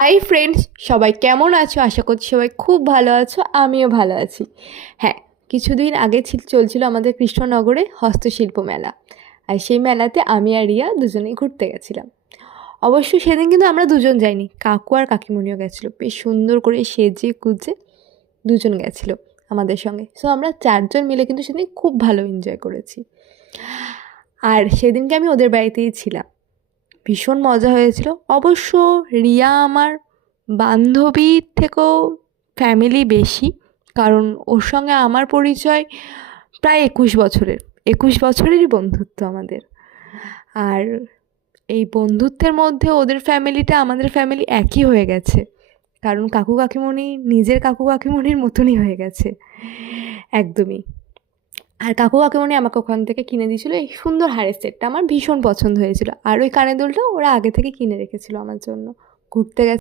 Hi friends সবাই কেমন আছো? আশা করছি সবাই খুব ভালো আছো, আমিও ভালো আছি। হ্যাঁ কিছুদিন আগে ছিল, চলছিল আমাদের কৃষ্ণনগরে হস্তশিল্প মেলা। আর সেই মেলাতে আমি আর রিয়া দুজনেই ঘুরতে গেছিলাম। অবশ্য সেদিন কিন্তু আমরা দুজন যাইনি, কাকু আর কাকিমণিও গেছিল। বেশ সুন্দর করে সেজে কুজে দুজন গেছিল আমাদের সঙ্গে। সো আমরা চারজন মিলে কিন্তু সেদিন খুব ভালো এনজয় করেছি। আর সেদিনকে আমি ওদের বাড়িতেই ছিলাম। ভীষণ মজা হয়েছিল। অবশ্য রিয়া আমার বান্ধবীর থেকেও ফ্যামিলি বেশি, কারণ ওর সঙ্গে আমার পরিচয় প্রায় একুশ বছরের। একুশ বছরেরই বন্ধুত্ব আমাদের। আর এই বন্ধুত্বের মধ্যে ওদের ফ্যামিলিটা আমাদের ফ্যামিলি একই হয়ে গেছে। কারণ কাকু কাকিমণি নিজের কাকু কাকিমণির মতনই হয়ে গেছে। একদমই। আর কাকু কাকিমণি আমাকে ওখান থেকে কিনে দিয়েছিলো। এই সুন্দর হারের সেটটা আমার ভীষণ পছন্দ হয়েছিল। আর ওই কানের দুলটা ওরা আগে থেকে কিনে রেখেছিল আমার জন্য। ঘুরতে গেছে।